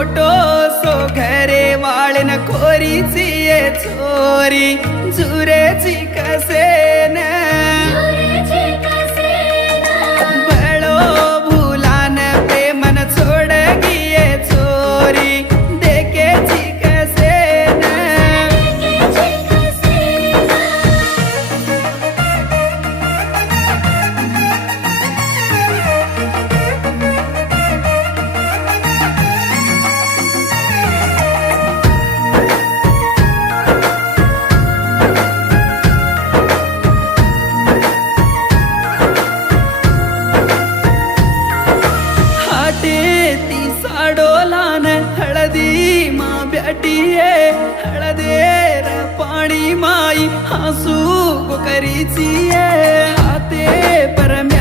motor so घरे वाळन खोरीची ये चोरी जुरेची कसेन बळो भुलान प्रेमन छोड गिये चोरी देखेची कसेन ती साडोलान हळदी मा ब्याटिये हळदेर पाणी माई हसू करीची हाते परम्या